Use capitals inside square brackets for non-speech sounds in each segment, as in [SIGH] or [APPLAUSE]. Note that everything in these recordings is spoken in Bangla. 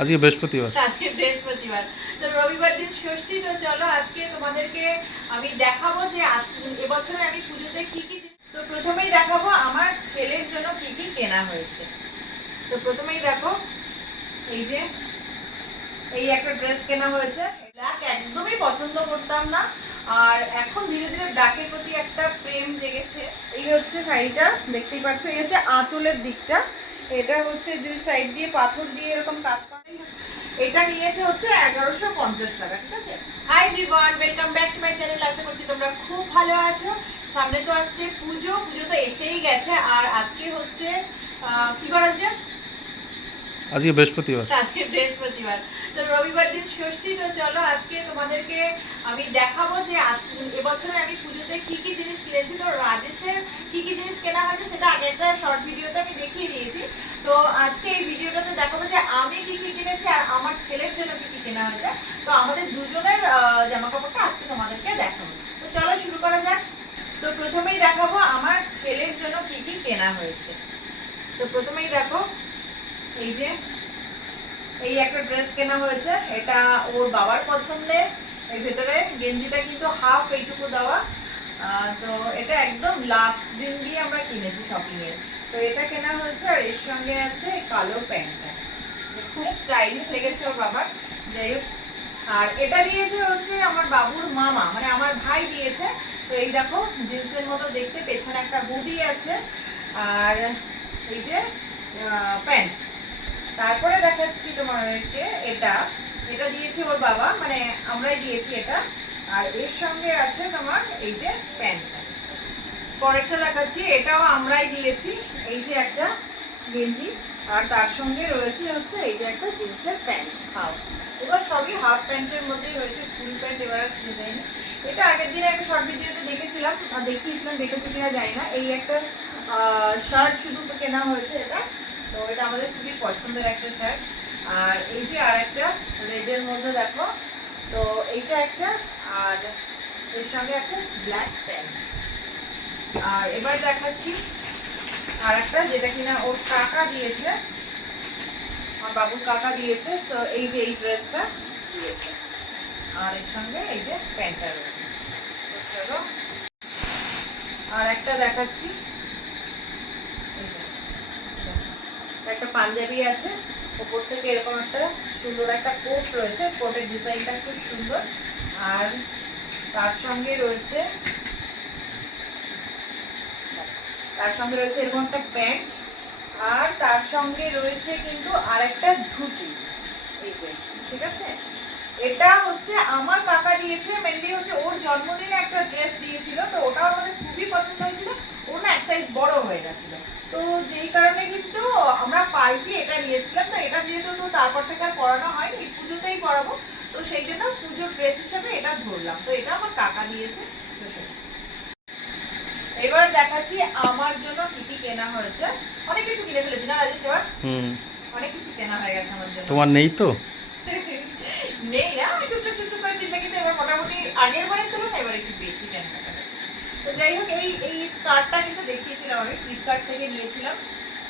আজকে বৃহস্পতিবার। আজকে বৃহস্পতিবার। তো রবিবার দিন ষষ্ঠী, তো চলো আজকে তোমাদেরকে আমি দেখাবো যে এবছরে আমি পুজোতে কি কি তো প্রথমেই দেখাবো আমার ছেলের জন্য কি কি কেনা হয়েছে। তো প্রথমেই দেখো, এই যে, এই একটা ড্রেস কেনা হয়েছে। ব্ল্যাক একদমই পছন্দ করতাম না, আর এখন ধীরে ধীরে ব্ল্যাকের প্রতি একটা প্রেম জেগেছে। এই হচ্ছে শাড়িটা, দেখতেই পাচ্ছ, এই হচ্ছে আঁচলের দিকটা। এটা হচ্ছে দুই সাইড দিয়ে পাথর দিয়ে এরকম কাজ করা। এটা নিয়েছে হচ্ছে এগারোশো পঞ্চাশ টাকা, ঠিক আছে? Hi everyone welcome back to my channel আশা করছি তোমরা খুব ভালো আছো। সামনে তো আসছে পুজো পুজো তো এসেই গেছে। আর আজকে হচ্ছে কি করা আজকে? আজকে বৃহস্পতিবার। আজকে বৃহস্পতিবার। তো রবিবার দিন ষষ্ঠী, তো চলো আজকে তোমাদেরকে আমি দেখাবো যে আজ, এবছরে আমি পুজোতে কি কি জিনিস কিনেছি। তো রাজেশের কি কি জিনিস কেনা হয়েছে সেটা আগে একটা শর্ট ভিডিওতে আমি দেখিয়ে দিয়েছি। তো আজকে এই ভিডিওটাতে দেখাবো যে আমি কি কি কিনেছি আর আমার ছেলের জন্য কি কি কেনা হয়েছে। তো আমাদের দুজনের জামা কাপড়টা আজকে তোমাদেরকে দেখাবো। তো চলো শুরু করা যাক। তো প্রথমেই দেখাবো আমার ছেলের জন্য কি কি কেনা হয়েছে। তো প্রথমেই দেখো এই যে, এই একটা ড্রেস কেনা হয়েছে, এটা ওর বাবার পছন্দে এর ভেতরে গেঞ্জিটা কিন্তু হাফ এইটুকু দেওয়া। তো এটা একদম লাস্ট দিন দিয়ে আমরা কিনেছি শপিং এর তো এটা কেনা হয়েছে আর এর সঙ্গে আছে কালো প্যান্টটা। খুব স্টাইলিশ লেগেছে ওর বাবার। যাই হোক, আর এটা দিয়েছে হচ্ছে আমার বাবুর মামা মানে আমার ভাই দিয়েছে। তো এই দেখো, জিন্সের মতো দেখতে, পেছনে একটা হুডি আছে। আর এই যে প্যান্ট। তারপরে দেখাচ্ছি তোমাদেরকে এটা। এটা দিয়েছে ওর বাবা মানে আমরাই দিয়েছি এটা। আর এর সঙ্গে আছে তোমার এই যে প্যান্টটা পরেরটা দেখাচ্ছি, এটাও আমরাই দিয়েছি, এই যে একটা গেঞ্জি। আর তার সঙ্গে রয়েছে হচ্ছে এই যে একটা জিন্সের প্যান্ট, হাফ। এবার সবই হাফ প্যান্টের মধ্যেই রয়েছে, ফুল প্যান্ট এবার আর কিনে দেয়নি। এটা আগের দিনে একটা শর্ট ভিডিওতে দেখেছিলাম দেখিয়েছিলাম, দেখেছি কিনা জানি না। এই একটা শার্ট শুধু কেনা হয়েছে এটা। তো এটা আমাদের খুবই পছন্দের একটা শার্ট আর এই যে আর একটা রেডের মধ্যে দেখো, তো এইটা একটা, আর এর সঙ্গে আছে ব্ল্যাক প্যান্ট আর এবার দেখাচ্ছি আর একটা যেটা কিনা ওর কাকা দিয়েছে। আমার বাবুর কাকা দিয়েছে, তো এই যে এই ড্রেসটা দিয়েছে। আর এর সঙ্গে এই যে প্যান্টটা রয়েছে। আর একটা দেখাচ্ছি এই যে, দেখো। একটা পাঞ্জাবি আছে, ওপর থেকে এরকম একটা সুন্দর একটা কোট রয়েছে, কোটের ডিজাইনটা খুব সুন্দর। আর তার সঙ্গে রয়েছে, তার সঙ্গে রয়েছে এরকম একটা প্যান্ট, আর তার সঙ্গে রয়েছে কিন্তু আরেকটা ধুতি। এই যে, ঠিক আছে? এটা হচ্ছে আমার কাকা দিয়েছে মেনলি হচ্ছে ওর জন্মদিনে একটা ড্রেস দিয়েছিল, তো ওটাও আমাদের খুবই পছন্দ হয়েছিল। ওর না এক সাইজ বড় হয়ে গেছিল। তো যেই কারণে আমরা পাল্টি এটা নিয়ে এসেছিলাম। তো এটা যেহেতু তো তারপর থেকে আর পড়ানো হয়নি পুজোতেই পড়াবো। তো সেই জন্য পুজোর ড্রেস হিসাবে এটা ধরলাম। তো এটা আমার কাকা দিয়েছে তো সেটা। এবার দেখাচ্ছি আমার জন্য কি কি কেনা হয়েছে। অনেক কিছু কিনে ফেলেছি না রাজেশ এবার? হুম। অনেক কিছু কেনা হয়ে গেছে আমার জন্য। তোমার নেই তো? [LAUGHS] নেই না আমি টুকটুক টুকটুক করে কিনতে কিনতে এবার মোটামুটি আগের বারের তুলনায় এবার একটু বেশি কেনা তো যাই হোক এই এই স্কার্টটা কিন্তু দেখিয়েছিলাম আমি ফ্লিপকার্ট থেকে নিয়েছিলাম।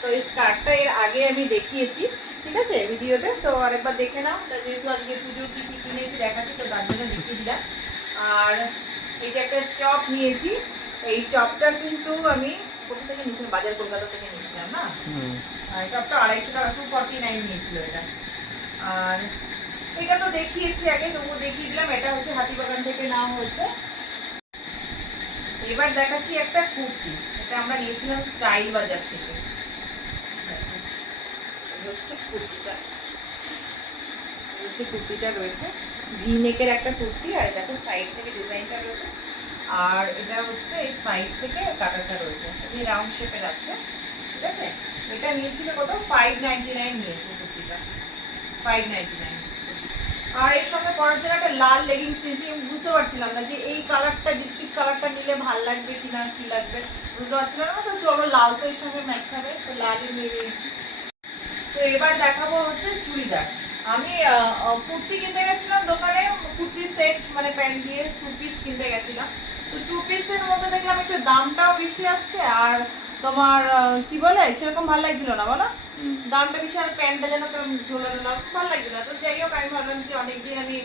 তো এই স্কার্টটা এর আগে আমি দেখিয়েছি ঠিক আছে ভিডিওতে তো আরেকবার দেখে নাও। তা যেহেতু আজকে পুজোর কী কী কিনেছি দেখাচ্ছি তো তার জন্য দেখিয়ে দিলাম। আর এই যে একটা টপ নিয়েছি এই টপটা কিন্তু আমি কোথা থেকে নিয়েছিলাম? বাজার কলকাতা থেকে নিয়েছিলাম না? আর টপটা আড়াইশো টাকা টু ফর্টি নাইন নিয়েছিল এটা। আর এটা তো দেখিয়েছি আগে তবুও দেখিয়ে দিলাম এটা হচ্ছে হাতিবাগান থেকে নেওয়া হয়েছে। এবার দেখাচ্ছি একটা কুর্তি এটা আমরা নিয়েছিলাম স্টাইল বাজার থেকে। হচ্ছে কুর্তিটা। হচ্ছে কুর্তিটা রয়েছে। ভি নেকের একটা কুর্তি আর দেখো সাইড থেকে ডিজাইনটা রয়েছে। আর এটা হচ্ছে এই সাইড থেকে কাটারটা রয়েছে। এই রাউন্ড শেপের আছে, ঠিক আছে? এটা নিয়েছিল কত? ফাইভ নাইনটি নাইন নিয়েছে কুর্তিটা। ফাইভ নাইনটি নাইন আর এর সঙ্গে পরার জন্য একটা লাল লেগিংস নিয়েছি। আমি বুঝতে পারছিলাম না যে এই কালারটা বিস্কিট কালারটা নিলে ভালো লাগবে কি না, কি লাগবে? বুঝতে পারছিলাম না। তো চলো, লাল তো এর সঙ্গে ম্যাচ হবে। তো লালই নিয়ে নিয়েছি। তো এবার দেখাবো হচ্ছে চুড়িদার। আমি কুর্তি কিনতে গেছিলাম দোকানে কুর্তি সেট মানে প্যান্ট দিয়ে টু পিস কিনতে গেছিলাম। তো টু পিসের মধ্যে দেখলাম একটু দামটাও বেশি আসছে আর তোমার কি বলে সেরকম ভালো লাগছিল না বলো? দামটা বেশি আর প্যান্টটা যেন ঝোলানো না ভালো লাগছে না। তো যাই হোক আমি ভাবলাম যে অনেকদিন আমি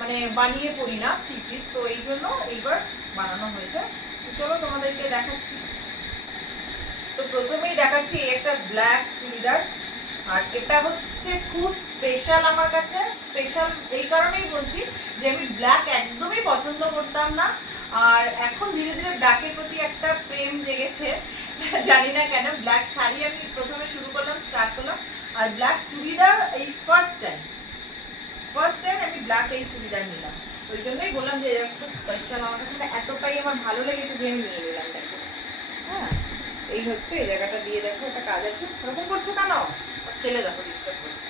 মানে বানিয়ে পড়ি না থ্রি পিস তো এই জন্য এইবার বানানো হয়েছে। তো চলো তোমাদেরকে দেখাচ্ছি। তো প্রথমেই দেখাচ্ছি একটা ব্ল্যাক চুড়িদার। আর এটা হচ্ছে খুব স্পেশাল আমার কাছে। স্পেশাল এই কারণেই বলছি যে আমি ব্ল্যাক একদমই পছন্দ করতাম না। আর এখন ধীরে ধীরে ব্ল্যাকের প্রতি একটা প্রেম জেগেছে। জানি না কেন ব্ল্যাক শাড়ি আমি প্রথমে শুরু করলাম স্টার্ট করলাম। আর ব্ল্যাক চুড়িদার এই ফার্স্ট টাইম ফার্স্ট টাইম আমি ব্ল্যাক এই চুড়িদার নিলাম। ওই জন্যই বললাম যে এটা স্পেশাল আমার কাছে এতটাই আমার ভালো লেগেছে যে আমি নিয়ে নিলাম, দেখো। হ্যাঁ এই হচ্ছে, এই জায়গাটা দিয়ে দেখো, একটা কাজ আছে। ওরকম করছ কেন? ছেলে দেখো ডিস্টার্ব করছে।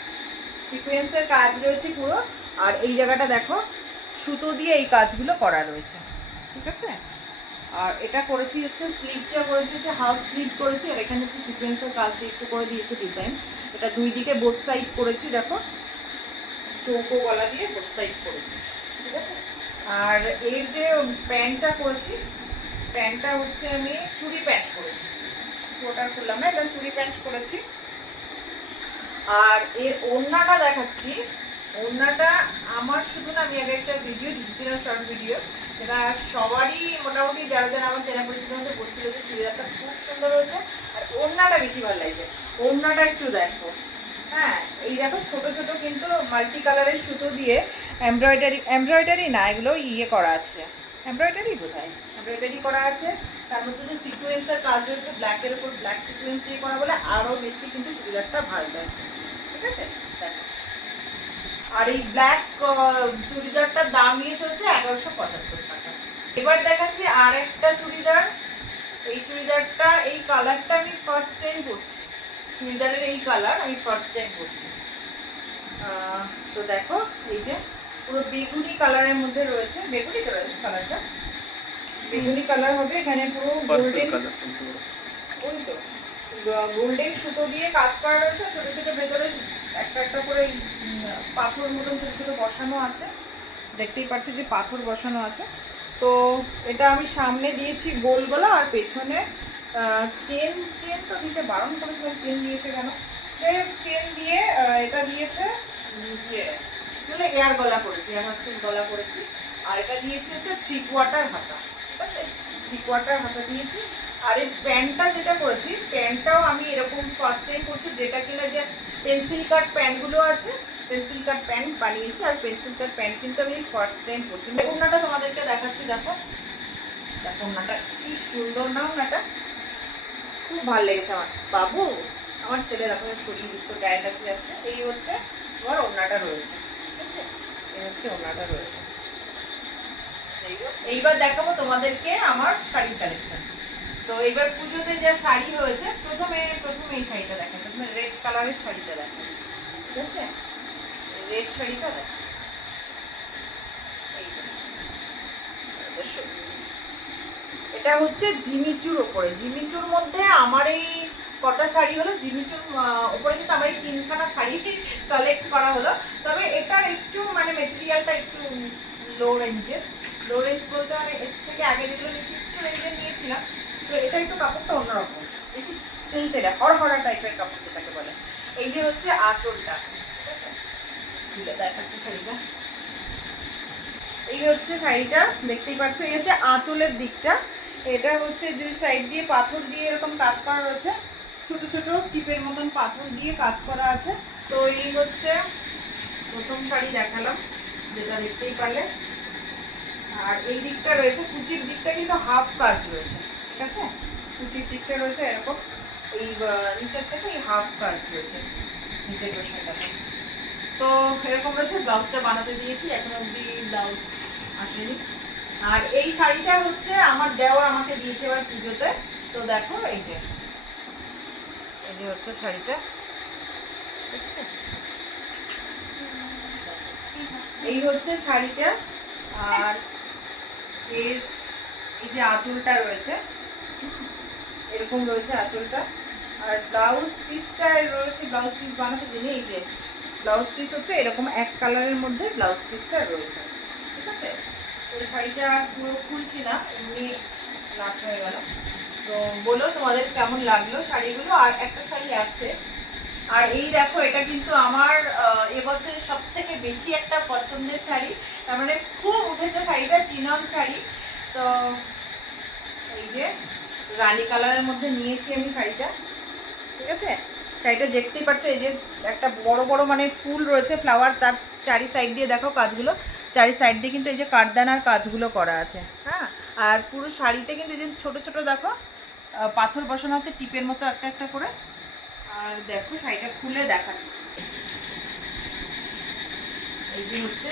সিকোয়েন্সের কাজ রয়েছে পুরো, আর এই জায়গাটা দেখো, সুতো দিয়ে এই কাজগুলো করা রয়েছে, ঠিক আছে? আর এটা করেছি হচ্ছে স্লিভটা করেছি হচ্ছে হাফ স্লিভ করেছি, আর এখানে হচ্ছে সিকোয়েন্সের কাজ দিয়ে একটু করে দিয়েছে ডিজাইন এটা দুই দিকে বোথ সাইড করেছি, দেখো। চৌকো গলা দিয়ে বোথ সাইড করেছি, ঠিক আছে? আর এর যে প্যান্টটা করেছি, প্যান্টটা হচ্ছে আমি চুড়ি প্যান্ট করেছি। ওটা খুললাম না, এটা চুড়ি প্যান্ট করেছি। আর এর ওড়নাটা দেখাচ্ছি। ওড়নাটা আমার শুধু না, আমি আগে একটা ভিডিও দিচ্ছিলাম শর্ট ভিডিও এটা সবারই মোটামুটি যারা যারা আমার চেনা পরিচিত মধ্যে বলছিল যে চুড়িদারটা খুব সুন্দর হয়েছে, আর ওড়নাটা বেশি ভালো লাগছে। ওড়নাটা একটু দেখো। হ্যাঁ এই দেখো ছোট ছোট কিন্তু মাল্টি কালারের সুতো দিয়ে এমব্রয়ডারি এমব্রয়ডারি না, এগুলো ইয়ে করা আছে। এমব্রয়ডারি বোধ হয় এমব্রয়ডারি করা আছে। তার মধ্যে যে সিকুয়েন্সের কাজ রয়েছে ব্ল্যাকের উপর ব্ল্যাক সিকুয়েন্স দিয়ে করা বলে আরও বেশি কিন্তু চুড়িদারটা ভালো লাগছে ঠিক আছে? আর এই ব্ল্যাক চুড়িদারটার দাম নিয়েছে হচ্ছে এগারোশো পঁচাত্তর টাকা। এবার দেখাচ্ছি আর একটা চুড়িদার। এই চুড়িদারটা, এই কালারটা আমি ফার্স্ট টাইম করছি। চুড়িদারের এই কালার আমি ফার্স্ট টাইম করছি। তো দেখো, এই যে পুরো বেগুনি কালারের মধ্যে রয়েছে। বেগুনি তো রয়েছে কালারটা বেগুনি কালার হবে এখানে পুরো গোল্ডেন ওই তো। গোল্ডেন সুতো দিয়ে কাজ করা রয়েছে। ছোট ছোট ভেতরে একটা একটা করে পাথর মতন ছোট ছোট বসানো আছে। দেখতেই পাচ্ছি যে পাথর বসানো আছে। তো এটা আমি সামনে দিয়েছি গোল গলা আর পেছনে চেন চেন তো দিতে বারণ করেছিলাম। চেন দিয়েছে কেন? চেন দিয়ে এটা দিয়েছে ইয়ে। বলে এয়ার গলা করেছি এয়ার হাস্টেস গলা করেছি। আর এটা দিয়েছি হচ্ছে থ্রি কোয়ার্টার হাতা। ঠিক আছে? থ্রি কোয়ার্টার হাতা দিয়েছি আর এই প্যান্টটা যেটা করেছি, প্যান্টটাও আমি এরকম ফার্স্ট টাইম করছি, যেটা কিনা যে পেন্সিল কাট প্যান্টগুলো আছে পেন্সিল কাট প্যান্ট বানিয়েছি, আর পেন্সিল কাট প্যান্ট কিন্তু আমি ফার্স্ট টাইম করছি। ওনাটা তোমাদেরকে দেখাচ্ছি, দেখো। দেখো ওনাটা কি সুন্দর না ওনাটা খুব ভালো লেগেছে আমার। বাবু, আমার ছেলে দেখো সরিয়ে দিচ্ছে গায়ের কাছে যাচ্ছে। এই হচ্ছে আমার ওড়নাটা রয়েছে। এই রয়েছে। এইবার দেখাবো তোমাদেরকে আমার শাড়ির কালেকশন তো এইবার পুজোতে যে শাড়ি হয়েছে, প্রথমে প্রথমে এই শাড়িটা দেখেন প্রথমে রেড কালারের শাড়িটা দেখেন ঠিক আছে? রেড শাড়িটা দেখেন এই দেখো। এটা হচ্ছে জিমিচুর ওপরে। জিমিচুর মধ্যে আমার এই কটা শাড়ি হলো জিমিচুর ওপরে কিন্তু আমার এই তিনখানা শাড়ি কালেক্ট করা হলো। তবে এটার একটু মানে মেটেরিয়ালটা একটু লো রেঞ্জের লো রেঞ্জ বলতে মানে এর থেকে আগে যেগুলো নিয়েছি, একটু রেঞ্জের নিয়েছিলাম। তো এটা একটু কাপড়টা অন্যরকম, বেশি তেল তেলতেলে হরহরা টাইপের কাপড় যেটাকে বলে। এই যে হচ্ছে আঁচলটা, ঠিক আছে? দেখাচ্ছে শাড়িটা। এই হচ্ছে শাড়িটা, দেখতেই পাচ্ছ, এই হচ্ছে আঁচলের দিকটা। এটা হচ্ছে দুই সাইড দিয়ে, পাথর দিয়ে এরকম কাজ করা রয়েছে। ছোট ছোট টিপের মতন পাথর দিয়ে কাজ করা আছে। তো এই হচ্ছে প্রথম শাড়ি দেখালাম, যেটা দেখতেই পারলে। আর এই দিকটা রয়েছে, কুচির দিকটা কিন্তু হাফ কাজ রয়েছে, ঠিক আছে? কুচির দিকটা রয়েছে এরকম, এই নিচের থেকে এই হাফ কাজ রয়েছে, নিচের পোর্শনটাতে তো এরকম রয়েছে, ব্লাউজটা বানাতে দিয়েছি, এখন অবধি ব্লাউজ আসেনি। আর এই শাড়িটা হচ্ছে আমার দেওয়ার আমাকে দিয়েছে এবার পুজোতে। তো দেখো, এই যে। যে হচ্ছে শাড়িটা। এই হচ্ছে শাড়িটা, আর এর এই যে আঁচলটা রয়েছে, এরকম রয়েছে আঁচলটা। আর ব্লাউজ পিসটা রয়েছে, ব্লাউজ পিস বানাতে দিলে এই যে ব্লাউজ পিস হচ্ছে এরকম এক কালারের মধ্যে ব্লাউজ পিসটা রয়েছে। ঠিক আছে? তো শাড়িটা পুরো খুলছি না, এমনি লাভ হয়ে গেল। তো বলো তোমাদের কেমন লাগল শাড়িগুলো? আর একটা শাড়ি আছে। আর এই দেখো, এটা কিন্তু আমার এবছরের সব থেকে বেশি একটা পছন্দের শাড়ি। তার মানে খুব উঠেছে শাড়িটা চিনন শাড়ি। তো এই যে, রানী কালারের মধ্যে নিয়েছি আমি শাড়িটা। ঠিক আছে? শাড়িটা দেখতেই পারছ, এই যে একটা বড় বড় মানে ফুল রয়েছে, ফ্লাওয়ার তার চারি সাইড দিয়ে দেখো কাজগুলো। চারি সাইড দিয়ে কিন্তু এই যে কাঠদানার কাজগুলো করা আছে হ্যাঁ? আর পুরো শাড়িতে কিন্তু এই যে ছোটো ছোট দেখো পাথর বসানো আছে, টিপের মতো একটা একটা করে। আর দেখো, শাড়িটা খুলে দেখাচ্ছি। এই যে হচ্ছে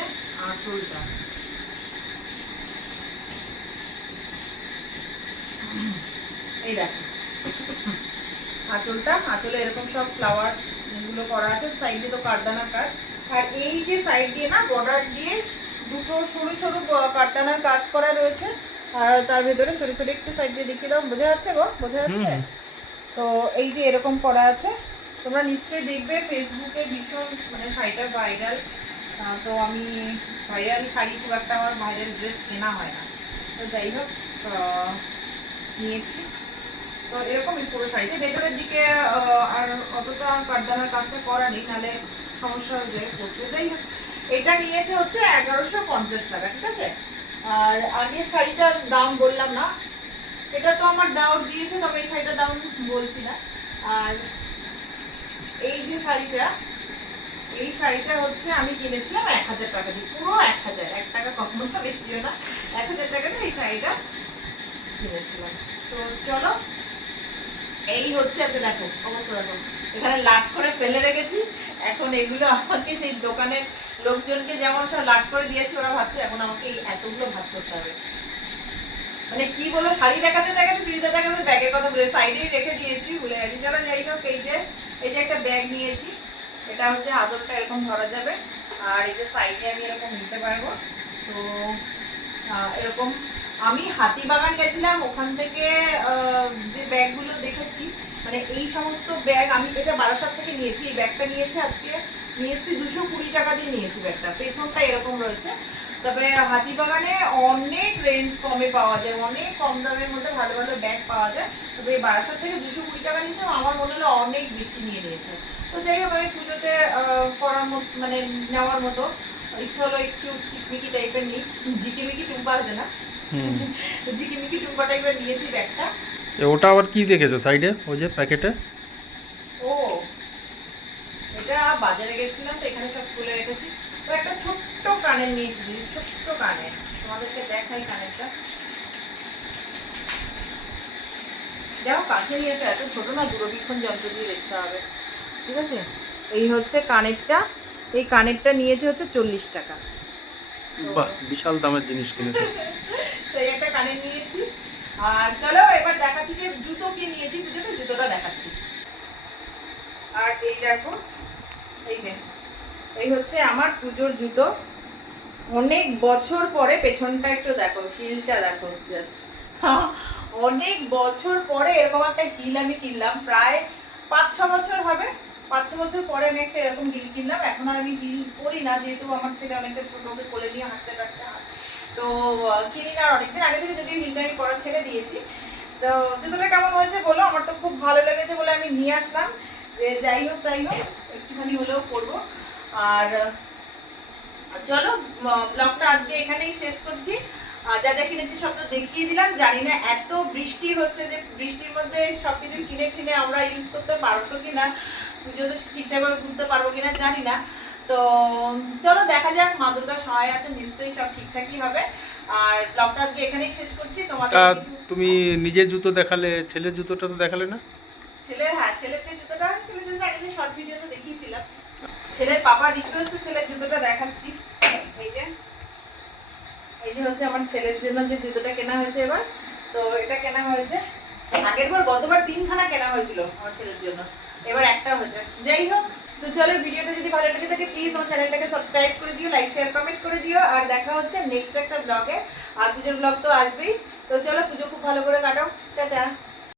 আঁচলটা। এই দেখো। আঁচলটা, আঁচলে এরকম সব ফ্লাওয়ারগুলো করা আছে, সাইডে তো কারদানার কাজ। আর এই যে সাইড দিয়ে না বর্ডার দিয়ে দুটো সরু সরু কারদানার কাজ করা রয়েছে। আর তার ভেতরে ছোট ছোট একটু সাইড দিয়ে দেখিয়ে দাও। বোঝা যাচ্ছে গো? বোঝা যাচ্ছে? তো এই যে এরকম করা আছে তোমরা নিশ্চয়ই দেখবে ফেসবুকে ভীষণ মানে শাড়িটা ভাইরাল তো আমি ভাইরাল শাড়ি খুব একটা আমার ভাইরাল ড্রেস কেনা হয় না। তো যাই হোক নিয়েছি। তো এরকমই পুরো শাড়িতে ভেতরের দিকে আর অতটা কাঠদানার কাজটা করা নেই নাহলে সমস্যা হয়ে যায় করতে যাই হোক এটা নিয়েছে হচ্ছে এগারোশো পঞ্চাশ টাকা ঠিক আছে? আর আগের শাড়িটার দাম বললাম না। এটা তো আমার দাওয়াত দিয়েছে, তবে এই শাড়িটার দাম বলছি না। আর এই যে শাড়িটা, এই শাড়িটা হচ্ছে আমি কিনেছিলাম এক হাজার টাকা দিয়ে, পুরো এক হাজার, এক টাকা কম না বেশিও না। এক হাজার টাকা দিয়ে এই শাড়িটা কিনেছিলাম। তো চলো, এই হচ্ছে এতে দেখো, অবস্থা দেখো। এখানে লাট করে ফেলে রেখেছি, এখন এগুলো আমাকে সেই দোকানের লোকজনকে যেমন সব লাট করে দিয়েছি, ওরা ভাজ করে, এখন আমাকে এই এতগুলো ভাজ করতে হবে। মানে কি বলো শাড়ি দেখাতে দেখাতে, চুড়িদার দেখাতে ব্যাগের কথা বলে সাইডেই রেখে দিয়েছি, ভুলে গেছি। চলো যাই হোক, এই যে এই যে একটা ব্যাগ নিয়েছি, এটা হচ্ছে আদরটা এরকম ধরা যাবে, আর এই যে সাইডে আমি এরকম নিতে পারব। তো এরকম আমি হাতিবাগান গেছিলাম, ওখান থেকে যে ব্যাগগুলো দেখেছি মানে এই সমস্ত ব্যাগ আমি, এটা বারাসাত থেকে নিয়েছি, এই ব্যাগটা নিয়েছি আজকে নিয়ে এসেছি দুশো কুড়ি টাকা দিয়ে নিয়েছি ব্যাগটা পেছনটা এরকম রয়েছে। তবে হাতিবাগানে অনেক রেঞ্জ কমে পাওয়া যায় অনেক কম দামের মধ্যে ভালো ভালো ব্যাগ পাওয়া যায়। তবে এই বারাসাত থেকে দুশো কুড়ি টাকা নিয়েছিলাম আমার মনে হলো অনেক বেশি নিয়ে নিয়েছে। তো যাই হোক আমি পুজোতে করার মতো মানে নেওয়ার মতো ইচ্ছে হলো একটু চিকমিকি টাইপের নিই। ঝিকিমিকি টুম্পা আছে না? হুম। ঝিকিমিকি টুম্পা টাইপের নিয়েছি ব্যাগটা ওটা আবার কি দেখেছ সাইডে ওই যে প্যাকেটে ও এটা বাজারে গেছিলাম তো এখানে সব খুলে রেখেছি। তো একটা ছোট্ট কানের নিয়ে এসেছি ছোট্ট কানের তোমাদেরকে দেখাই কানেরটা। দেখো কাছে নিয়ে এসো এত ছোট না দূরবীক্ষণ যন্ত্র দিয়ে দেখতে হবে। ঠিক আছে? এই হচ্ছে কানেরটা এই কানেরটা নিয়েছে হচ্ছে চল্লিশ টাকা। বাহ বিশাল দামের জিনিস কিনেছো। [LAUGHS] তো এই একটা কানের নিয়েছি। আর চলো এবার দেখাচ্ছি যে জুতো কি নিয়েছি পুজোতে জুতোটা দেখাচ্ছি। আর এই দেখো এই যে, এই হচ্ছে আমার পুজোর জুতো। অনেক বছর পরে পেছনটা একটু দেখো, হিলটা দেখো জাস্ট [LAUGHS] অনেক বছর পরে এরকম একটা হিল আমি কিনলাম, প্রায় পাঁচ ছ বছর হবে। পাঁচ ছ বছর পরে আমি একটা এরকম হিল কিনলাম, এখন আর আমি হিল পরি না, যেহেতু আমার ছেলে অনেকটা ছোট, ওকে কোলে নিয়ে হাঁটতে হয় তো কিনি না আর অনেকদিন, আগে থেকে যদি হিলটা আমি পরা ছেড়ে দিয়েছি। তো, জুতোটা কেমন হয়েছে বলো? আমার তো খুব ভালো লেগেছে বলে আমি নিয়ে আসলাম। যে যাই হোক তাই হোক একটুখানি হলেও করব। আর চলো ব্লগটা আজকে এখানেই শেষ করছি। আর যা যা কিনেছি সব তো দেখিয়ে দিলাম। জানি না এত বৃষ্টি হচ্ছে যে বৃষ্টির মধ্যে সব কিছু কিনে টিনে আমরা ইউজ করতে পারব কি না পুজোতে ঠিকঠাকভাবে ঘুরতে পারব কিনা জানি না। তো চলো দেখা যাক মা দুর্গা সহায় আছে নিশ্চয়ই সব ঠিকঠাকই হবে। আর ব্লগটা আজকে এখানেই শেষ করছি। তোমাদের তুমি নিজের জুতো দেখালে ছেলের জুতোটা তো দেখালে না? ছেলের হ্যাঁ ছেলের যে জুতোটা, ছেলের জন্য একটা শর্ট ভিডিওতে দেখিয়েছিলাম। ছেলের পাপার রিকোয়েস্টে ছেলের জুতোটা দেখাচ্ছি। এই যে এই যে হচ্ছে আমার ছেলের জন্য যে জুতোটা কেনা হয়েছে এবার। তো এটা কেনা হয়েছে। আগের বার, গতবার তিনখানা কেনা হয়েছিল আমার ছেলের জন্য। এবার একটা হয়েছে। যাই হোক, তো চলো ভিডিওটা যদি ভালো লেগে থাকে প্লিজ আমার চ্যানেলটাকে সাবস্ক্রাইব করে দিও লাইক শেয়ার কমেন্ট করে দিও। আর দেখা হচ্ছে নেক্সট একটা ব্লগে আর পুজোর ব্লগ তো আসবেই। তো চলো পুজো খুব ভালো করে কাটাও। টাটা।